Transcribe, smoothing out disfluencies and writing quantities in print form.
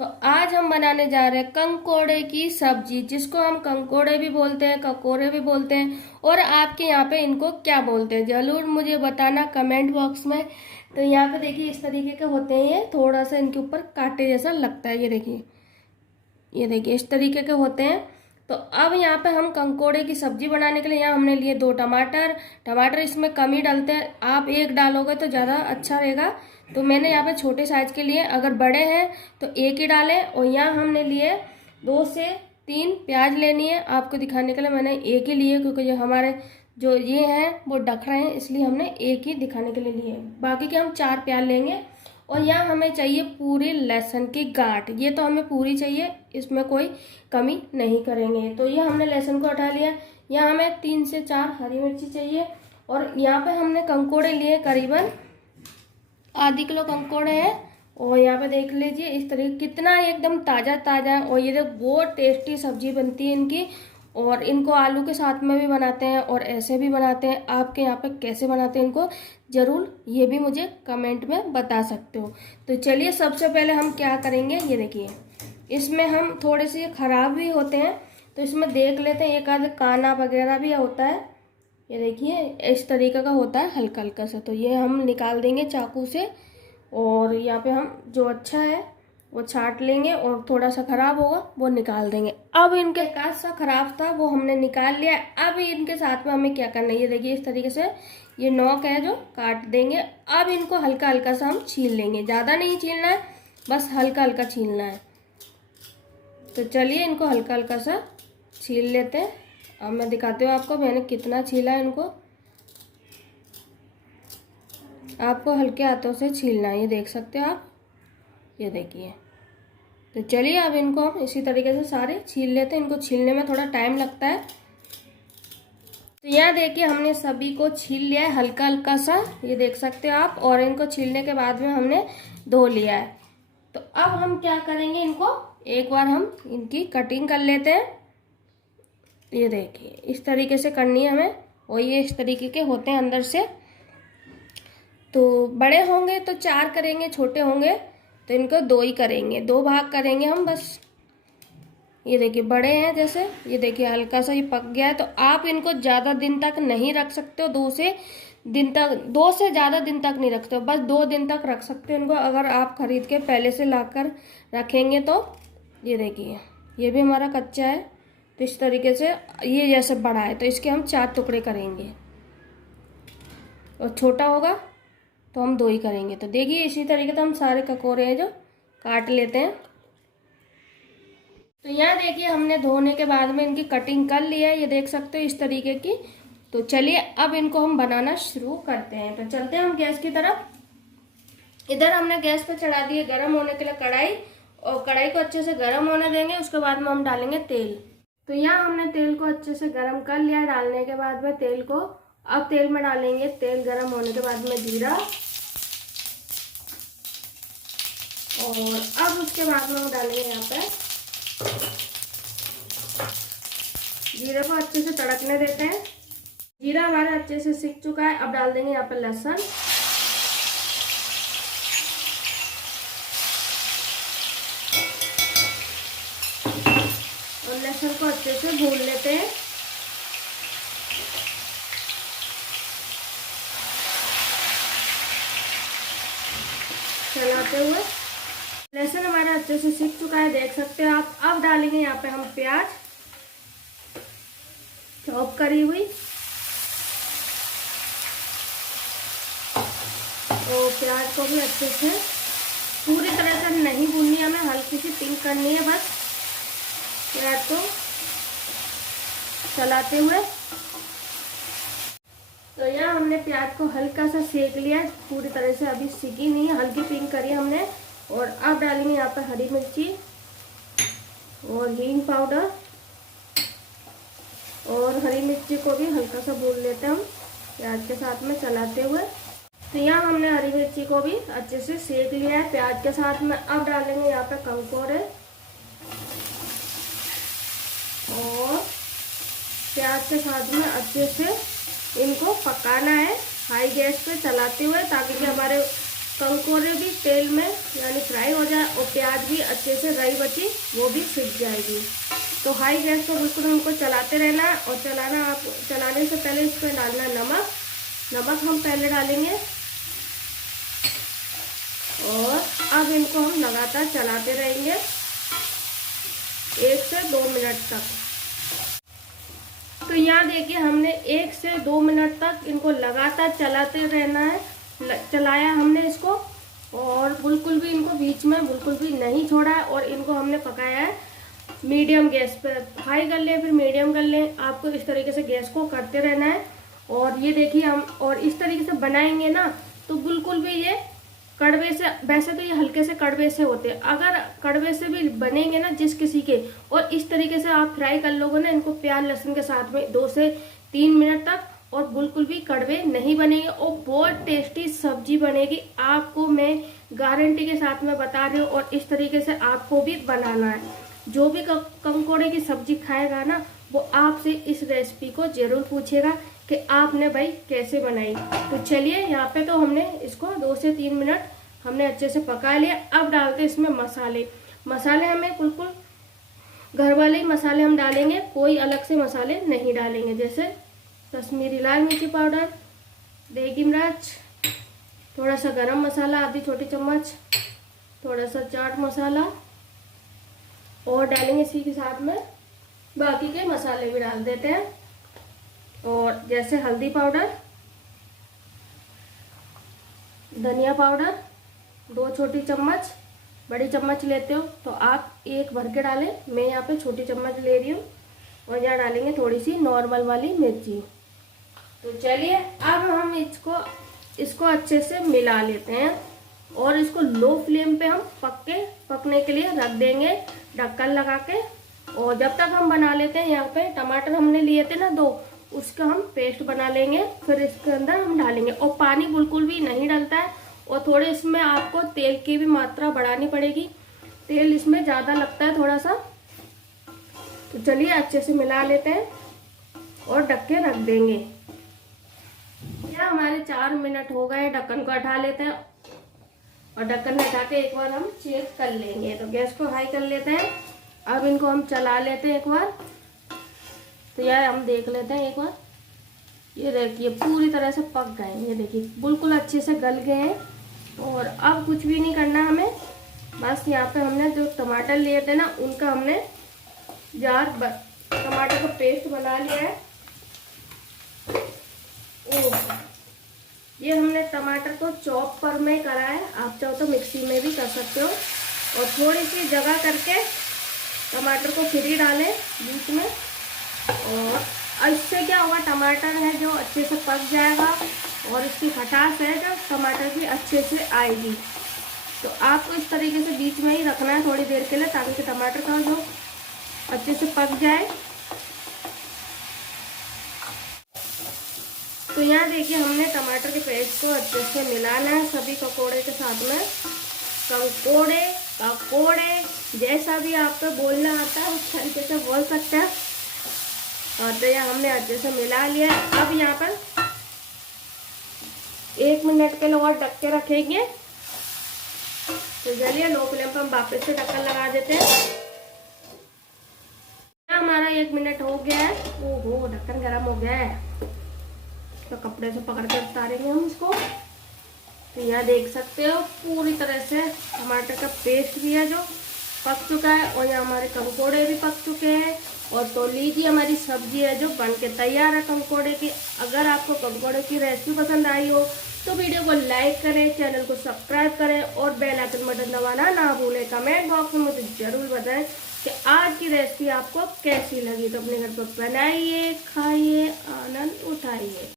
तो आज हम बनाने जा रहे हैं कंकोड़े की सब्जी, जिसको हम कंकोड़े भी बोलते हैं, ककोड़े भी बोलते हैं, और आपके यहाँ पे इनको क्या बोलते हैं जरूर मुझे बताना कमेंट बॉक्स में। तो यहाँ पे देखिए इस तरीके के होते हैं, ये थोड़ा सा इनके ऊपर कांटे जैसा लगता है, ये देखिए इस तरीके के होते हैं। तो अब यहाँ पे हम कंकोड़े की सब्जी बनाने के लिए यहाँ हमने लिए 2 टमाटर इसमें कम ही डालते हैं, आप 1 डालोगे तो ज़्यादा अच्छा रहेगा। तो मैंने यहाँ पे छोटे साइज के लिए, अगर बड़े हैं तो 1 ही डालें। और यहाँ हमने लिए 2 से 3 प्याज लेनी है, आपको दिखाने के लिए मैंने 1 ही लिए, क्योंकि जो हमारे जो ये हैं वो डक रहे हैं, इसलिए हमने 1 ही दिखाने के लिए लिए। बाकी के हम 4 प्याज लेंगे। और यहाँ हमें चाहिए पूरी लहसुन की गांठ, ये तो हमें पूरी चाहिए, इसमें कोई कमी नहीं करेंगे। तो ये हमने लहसुन को हटा लिया। यहाँ हमें 3 से 4 हरी मिर्ची चाहिए। और यहाँ पे हमने कंकोड़े लिए करीबन आधी किलो कंकोड़े हैं। और यहाँ पे देख लीजिए इस तरीके कितना एकदम ताज़ा ताज़ा, और ये बहुत टेस्टी सब्जी बनती है इनकी। और इनको आलू के साथ में भी बनाते हैं और ऐसे भी बनाते हैं। आपके यहाँ पे कैसे बनाते हैं इनको ज़रूर ये भी मुझे कमेंट में बता सकते हो। तो चलिए सबसे पहले हम क्या करेंगे, ये देखिए इसमें हम थोड़े से ख़राब भी होते हैं, तो इसमें देख लेते हैं, एक आध काना वगैरह भी होता है। ये देखिए इस तरीके का होता है हल्का हल्का सा, तो ये हम निकाल देंगे चाकू से। और यहाँ पे हम जो अच्छा है वो छांट लेंगे, और थोड़ा सा खराब होगा वो निकाल देंगे। अब इनके काज सा खराब था वो हमने निकाल लिया। अब इनके साथ में हमें क्या करना है, ये देखिए इस तरीके से ये नोक है जो काट देंगे। अब इनको हल्का हल्का सा हम छील लेंगे, ज़्यादा नहीं छीलना है, बस हल्का हल्का छीलना है। तो चलिए इनको हल्का हल्का सा छील लेते हैं। अब मैं दिखाती हूँ आपको मैंने कितना छीला है इनको। आपको हल्के हाथों से छीलना है, ये देख सकते हो आप, ये देखिए। तो चलिए अब इनको हम इसी तरीके से सारे छील लेते हैं। इनको छीलने में थोड़ा टाइम लगता है। तो यहाँ देखिए हमने सभी को छील लिया है हल्का हल्का सा, ये देख सकते हो आप। और इनको छीलने के बाद में हमने धो लिया है। तो अब हम क्या करेंगे, इनको एक बार हम इनकी कटिंग कर लेते हैं। ये देखिए इस तरीके से करनी है हमें, और ये इस तरीके के होते हैं अंदर से। तो बड़े होंगे तो 4 करेंगे, छोटे होंगे तो इनको 2 ही करेंगे, 2 भाग करेंगे हम बस। ये देखिए बड़े हैं जैसे, ये देखिए हल्का सा ये पक गया है। तो आप इनको ज़्यादा दिन तक नहीं रख सकते हो, 2 से ज़्यादा दिन तक नहीं रखते हो, बस 2 दिन तक रख सकते हो इनको, अगर आप खरीद के पहले से लाकर रखेंगे तो। ये देखिए ये भी हमारा कच्चा है, तो इस तरीके से ये जैसे बड़ा है तो इसके हम 4 टुकड़े करेंगे, और छोटा होगा तो हम 2 ही करेंगे। तो देखिए इसी तरीके से हम सारे ककोरे हैं जो काट लेते हैं। तो यहाँ देखिए हमने धोने के बाद में इनकी कटिंग कर लिया है, ये देख सकते हो इस तरीके की। तो चलिए अब इनको हम बनाना शुरू करते हैं। तो चलते हैं हम गैस की तरफ। इधर हमने गैस पे चढ़ा दी है गर्म होने के लिए कढ़ाई, और कढ़ाई को अच्छे से गर्म होने देंगे। उसके बाद में हम डालेंगे तेल। तो यहाँ हमने तेल को अच्छे से गर्म कर लिया। डालने के बाद में तेल को, अब तेल में डालेंगे, तेल गर्म होने के बाद में जीरा, और अब उसके बाद में हम डालेंगे यहाँ पे जीरे को अच्छे से तड़कने देते हैं। जीरा हमारा अच्छे से सिक चुका है। अब डाल देंगे यहाँ पे लहसुन, और लहसुन को अच्छे से भून लेते हैं। चलाते हुए लहसुन हमारा अच्छे से सीख चुका है, देख सकते हो आप। अब डालेंगे यहाँ पे हम प्याज चॉप करी हुई, और प्याज को भी अच्छे से पूरी तरह से नहीं भूननी है, हमें हल्की सी पिंक करनी है बस। प्याज को चलाते हुए, तो यहाँ हमने प्याज को हल्का सा सेक लिया, पूरी तरह से अभी सीखी नहीं है, हल्की पिंक करी हमने। और अब डालेंगे यहाँ पर हरी मिर्ची और हींग पाउडर, और हरी मिर्ची को भी हल्का सा भून लेते हैं हम प्याज के साथ में चलाते हुए। तो यहाँ हमने हरी मिर्ची को भी अच्छे से सेक लिया है प्याज के साथ में। अब डालेंगे यहाँ पे कंकोड़े, और प्याज के साथ में अच्छे से इनको पकाना है हाई गैस पे चलाते हुए, ताकि कि हमारे कंकोड़े भी तेल में यानी फ्राई हो जाए और प्याज भी अच्छे से रही बची वो भी सिक जाएगी। तो हाई गैस पर बिल्कुल हमको चलाते रहना है और चलाने से पहले इस पर डालना नमक हम पहले डालेंगे और अब इनको हम लगातार चलाते रहेंगे 1 से 2 मिनट तक। तो यहाँ देखिए हमने 1 से 2 मिनट तक इनको लगातार चलाते रहना है। चलाया हमने इसको और बिल्कुल भी इनको बीच में बिल्कुल भी नहीं छोड़ा है और इनको हमने पकाया है मीडियम गैस पर। हाई कर लें फिर मीडियम कर लें, आपको इस तरीके से गैस को करते रहना है। और ये देखिए हम और इस तरीके से बनाएंगे ना तो बिल्कुल भी ये कड़वे से, वैसे तो ये हल्के से कड़वे से होते हैं, अगर कड़वे से भी बनेंगे ना जिस किसी के, और इस तरीके से आप फ्राई कर लोगे ना इनको प्याज लहसुन के साथ में 2 से 3 मिनट तक, और बिल्कुल भी कड़वे नहीं बनेंगे और बहुत टेस्टी सब्जी बनेगी। आपको मैं गारंटी के साथ में बता रही हूँ और इस तरीके से आपको भी बनाना है। जो भी कंकोड़े की सब्जी खाएगा ना वो आपसे इस रेसिपी को जरूर पूछेगा कि आपने भाई कैसे बनाई। तो चलिए यहाँ पे तो हमने इसको 2 से 3 मिनट हमने अच्छे से पका लिया। अब डालते इसमें मसाले हमें बिल्कुल घर वाले ही मसाले हम डालेंगे, कोई अलग से मसाले नहीं डालेंगे। जैसे कश्मीरी लाल मिर्ची पाउडर, देगी मिर्च, थोड़ा सा गरम मसाला आधी छोटी चम्मच, थोड़ा सा चाट मसाला और डालेंगे इसी के साथ में बाकी के मसाले भी डाल देते हैं। और जैसे हल्दी पाउडर, धनिया पाउडर 2 छोटी चम्मच, बड़ी चम्मच लेते हो तो आप 1 भर के डालें, मैं यहाँ पे छोटी चम्मच ले रही हूँ। और यहाँ डालेंगे थोड़ी सी नॉर्मल वाली मिर्ची। तो चलिए अब हम इसको अच्छे से मिला लेते हैं और इसको लो फ्लेम पे हम पकने के लिए रख देंगे ढक्कन लगा के। और जब तक हम बना लेते हैं, यहाँ पे टमाटर हमने लिए थे ना 2, उसका हम पेस्ट बना लेंगे, फिर इसके अंदर हम डालेंगे। और पानी बिल्कुल भी नहीं डलता है और थोड़े इसमें आपको तेल की भी मात्रा बढ़ानी पड़ेगी, तेल इसमें ज़्यादा लगता है थोड़ा सा। तो चलिए अच्छे से मिला लेते हैं और ढक के रख देंगे। यह हमारे 4 मिनट हो गए, ढक्कन को हटा लेते हैं और ढक्कन हटा के एक बार हम चेक कर लेंगे। तो गैस को हाई कर लेते हैं, अब इनको हम चला लेते हैं एक बार। तो यार हम देख लेते हैं एक बार, ये देखिए पूरी तरह से पक गए, ये देखिए बिल्कुल अच्छे से गल गए हैं। और अब कुछ भी नहीं करना हमें, बस यहाँ पे हमने जो टमाटर लिए थे ना उनका हमने टमाटर का पेस्ट बना लिया है। ये हमने टमाटर को चॉपर में करा है, आप चाहो तो मिक्सी में भी कर सकते हो। और थोड़ी सी जगह करके टमाटर को फ्री डालें बीच में, और इससे क्या होगा, टमाटर है जो अच्छे से पक जाएगा और इसकी खटास है जो टमाटर की अच्छे से आएगी। तो आपको इस तरीके से बीच में ही रखना है थोड़ी देर के लिए, ताकि टमाटर का जो अच्छे से पक जाए। तो यहाँ देखिए हमने टमाटर के पेस्ट को अच्छे से मिलाना है सभी पकोड़े के साथ में। कंकोड़े, पकोड़े, जैसा भी आपको बोलना आता है उस तरीके से बोल सकते हैं। और तो यहाँ हमने अच्छे से मिला लिया। अब यहाँ पर 1 मिनट के लिए और ढक के रखेंगे। तो चलिए लो फ्लेम पर हम वापस से ढक्कन लगा देते हैं। हमारा 1 मिनट हो गया है। ओहो ढक्कन गर्म हो गया है, तो कपड़े से पकड़ कर उतारेंगे हम इसको। तो यहाँ देख सकते हो पूरी तरह से टमाटर का पेस्ट भी है जो पक चुका है, और यहाँ हमारे कंकोड़े भी पक चुके हैं। और तो लीजिए हमारी सब्जी है जो बन के तैयार है कंकोड़े की। अगर आपको कंकोड़े की रेसिपी पसंद आई हो तो वीडियो को लाइक करें, चैनल को सब्सक्राइब करें और बेल आइकन बटन दबाना ना भूलें। कमेंट बॉक्स में मुझे ज़रूर बताएं कि आज की रेसिपी आपको कैसी लगी। तो अपने घर पर बनाइए, खाइए, आनंद उठाइए।